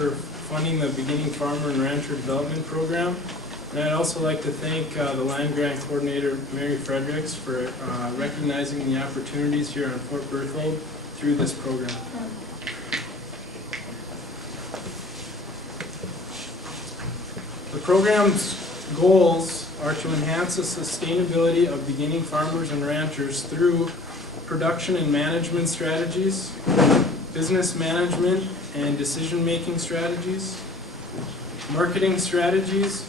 for funding the Beginning Farmer and Rancher Development Program. And I'd also like to thank the Land Grant Coordinator, Mary Fredericks, for recognizing the opportunities here on Fort Berthold through this program. The program's goals are to enhance the sustainability of beginning farmers and ranchers through production and management strategies, business management and decision-making strategies, marketing strategies,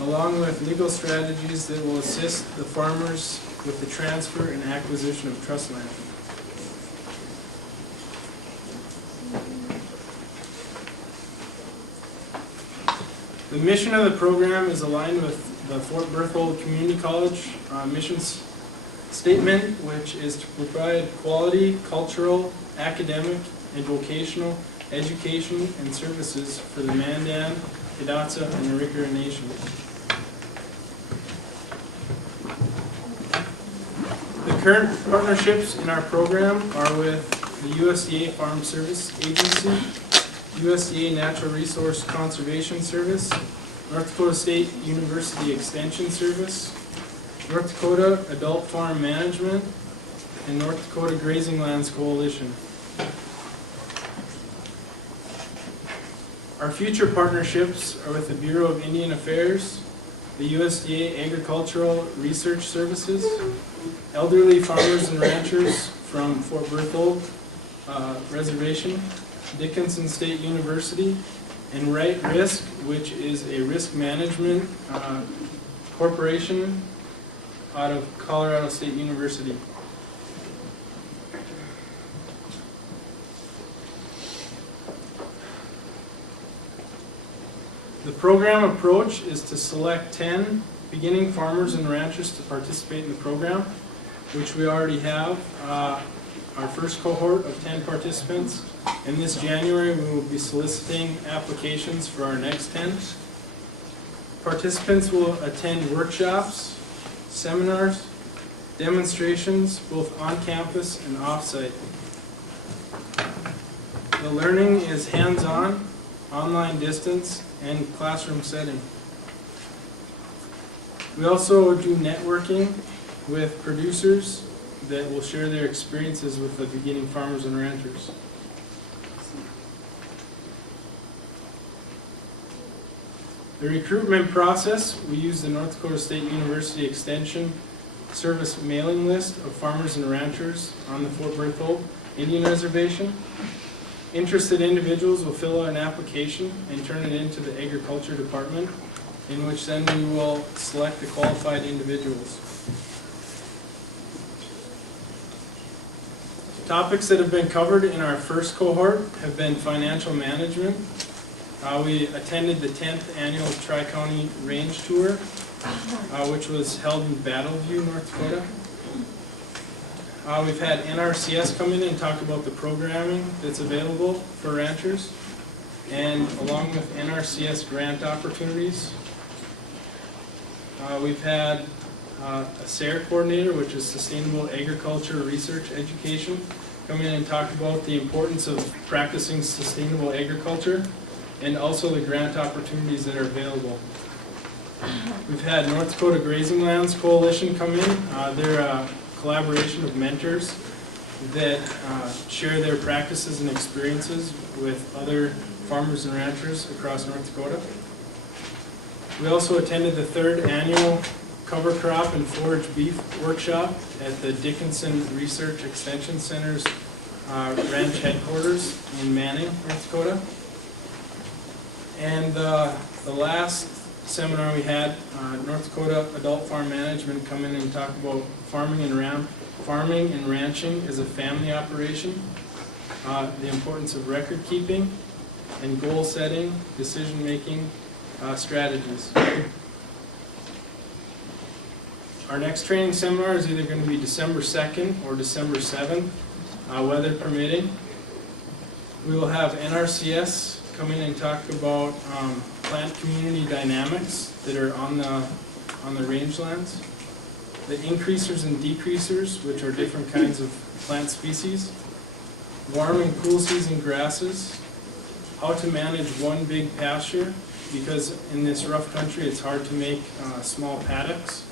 along with legal strategies that will assist the farmers with the transfer and acquisition of trust land. The mission of the program is aligned with the Fort Berthold Community College mission statement, which is to provide quality, cultural, academic, and vocational education and services for the Mandan, Hidatsa, and Arikara nations. The current partnerships in our program are with the USDA Farm Service Agency, USDA Natural Resource Conservation Service, North Dakota State University Extension Service, North Dakota Adult Farm Management, and North Dakota Grazing Lands Coalition. Our future partnerships are with the Bureau of Indian Affairs, the USDA Agricultural Research Services, elderly farmers and ranchers from Fort Berthold Reservation, Dickinson State University, and Right Risk, which is a risk management corporation out of Colorado State University. The program approach is to select 10 beginning farmers and ranchers to participate in the program, which we already have our first cohort of 10 participants. And this January we will be soliciting applications for our next 10. Participants will attend workshops, seminars, demonstrations, both on campus and off-site. The learning is hands-on, online distance, and classroom setting. We also do networking with producers that will share their experiences with the beginning farmers and ranchers. The recruitment process, we use the North Dakota State University Extension Service mailing list of farmers and ranchers on the Fort Berthold Indian Reservation. Interested individuals will fill out an application and turn it into the Agriculture Department, in which then we will select the qualified individuals. Topics that have been covered in our first cohort have been financial management. We attended the 10th annual Tri-County Range Tour, which was held in Battleview, North Dakota. We've had NRCS come in and talk about the programming that's available for ranchers, and along with NRCS grant opportunities. We've had a SARE coordinator, which is Sustainable Agriculture Research Education, come in and talk about the importance of practicing sustainable agriculture and also the grant opportunities that are available. We've had North Dakota Grazing Lands Coalition come in. They're a collaboration of mentors that share their practices and experiences with other farmers and ranchers across North Dakota. We also attended the 3rd annual Cover Crop and Forage Beef Workshop at the Dickinson Research Extension Center's ranch headquarters in Manning, North Dakota. And the last seminar we had, North Dakota Adult Farm Management come in and talk about farming and ranching as a family operation, the importance of record keeping, and goal setting, decision making strategies. Our next training seminar is either going to be December 2nd or December 7th, weather permitting. We will have NRCS come in and talk about plant community dynamics that are on the rangelands, the increasers and decreasers, which are different kinds of plant species, warm and cool season grasses, how to manage one big pasture, because in this rough country it's hard to make small paddocks.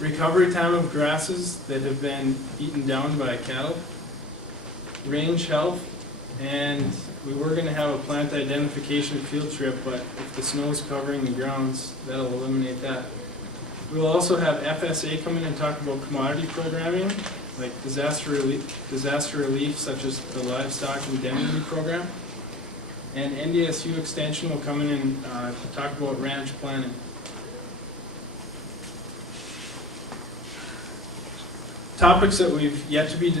Recovery time of grasses that have been eaten down by cattle. Range health, and we were going to have a plant identification field trip, but if the snow is covering the grounds, that'll eliminate that. We will also have FSA come in and talk about commodity programming, like disaster relief such as the livestock indemnity program. And NDSU Extension will come in and talk about ranch planning. Topics that we've yet to be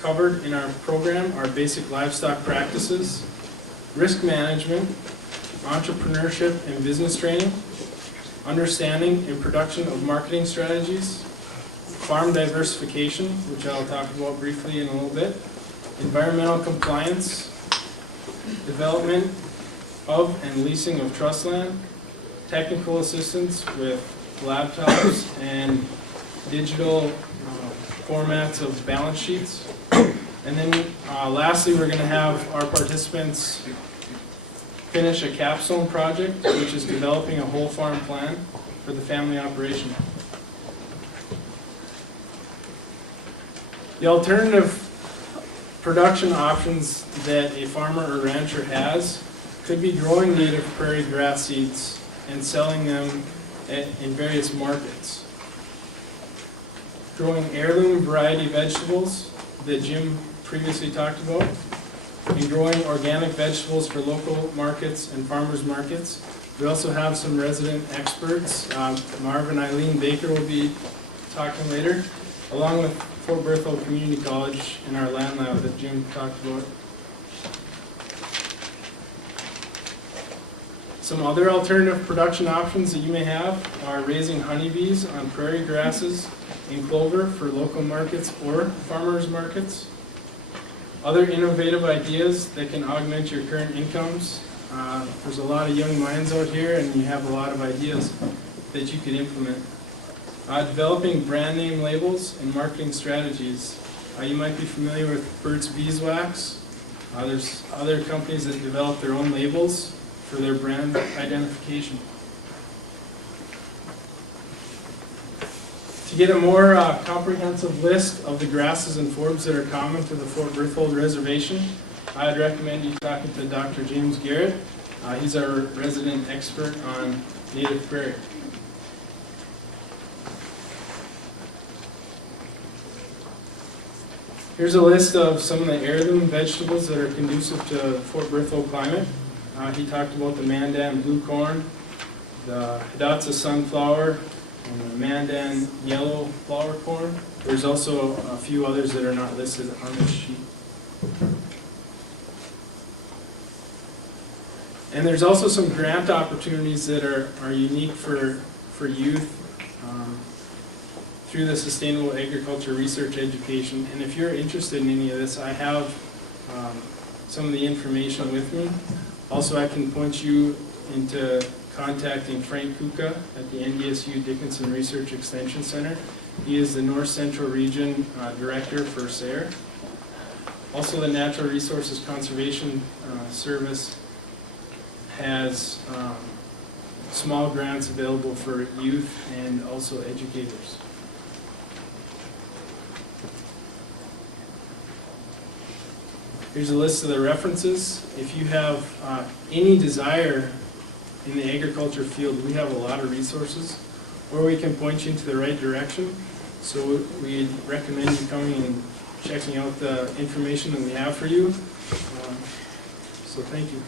covered in our program are basic livestock practices, risk management, entrepreneurship and business training, understanding and production of marketing strategies, farm diversification, which I'll talk about briefly in a little bit, environmental compliance, development of and leasing of trust land, technical assistance with laptops and digital formats of balance sheets. And then lastly, we're going to have our participants finish a capstone project, which is developing a whole farm plan for the family operation. The alternative production options that a farmer or rancher has could be growing native prairie grass seeds and selling them in various markets. Growing heirloom variety vegetables that Jim previously talked about, and growing organic vegetables for local markets and farmers markets. We also have some resident experts. Marv and Eileen Baker will be talking later, along with Fort Berthold Community College and our land lab that Jim talked about. Some other alternative production options that you may have are raising honeybees on prairie grasses and clover for local markets or farmers markets. Other innovative ideas that can augment your current incomes. There's a lot of young minds out here and you have a lot of ideas that you could implement. Developing brand name labels and marketing strategies. You might be familiar with Burt's Beeswax. There's other companies that develop their own labels for their brand identification. To get a more comprehensive list of the grasses and forbs that are common to the Fort Berthold Reservation, I'd recommend you talking to Dr. James Garrett. He's our resident expert on native prairie. Here's a list of some of the heirloom vegetables that are conducive to Fort Berthold climate. He talked about the Mandan blue corn, the Hidatsa sunflower, and the Mandan yellow flower corn. There's also a few others that are not listed on this sheet. And there's also some grant opportunities that are unique for youth through the Sustainable Agriculture Research Education. And if you're interested in any of this, I have some of the information with me. Also, I can point you into contacting Frank Kuka at the NDSU Dickinson Research Extension Center. He is the North Central Region Director for SARE. Also, the Natural Resources Conservation Service has small grants available for youth and also educators. Here's a list of the references. If you have any desire in the agriculture field, we have a lot of resources, or we can point you into the right direction. So we recommend you coming and checking out the information that we have for you. So thank you.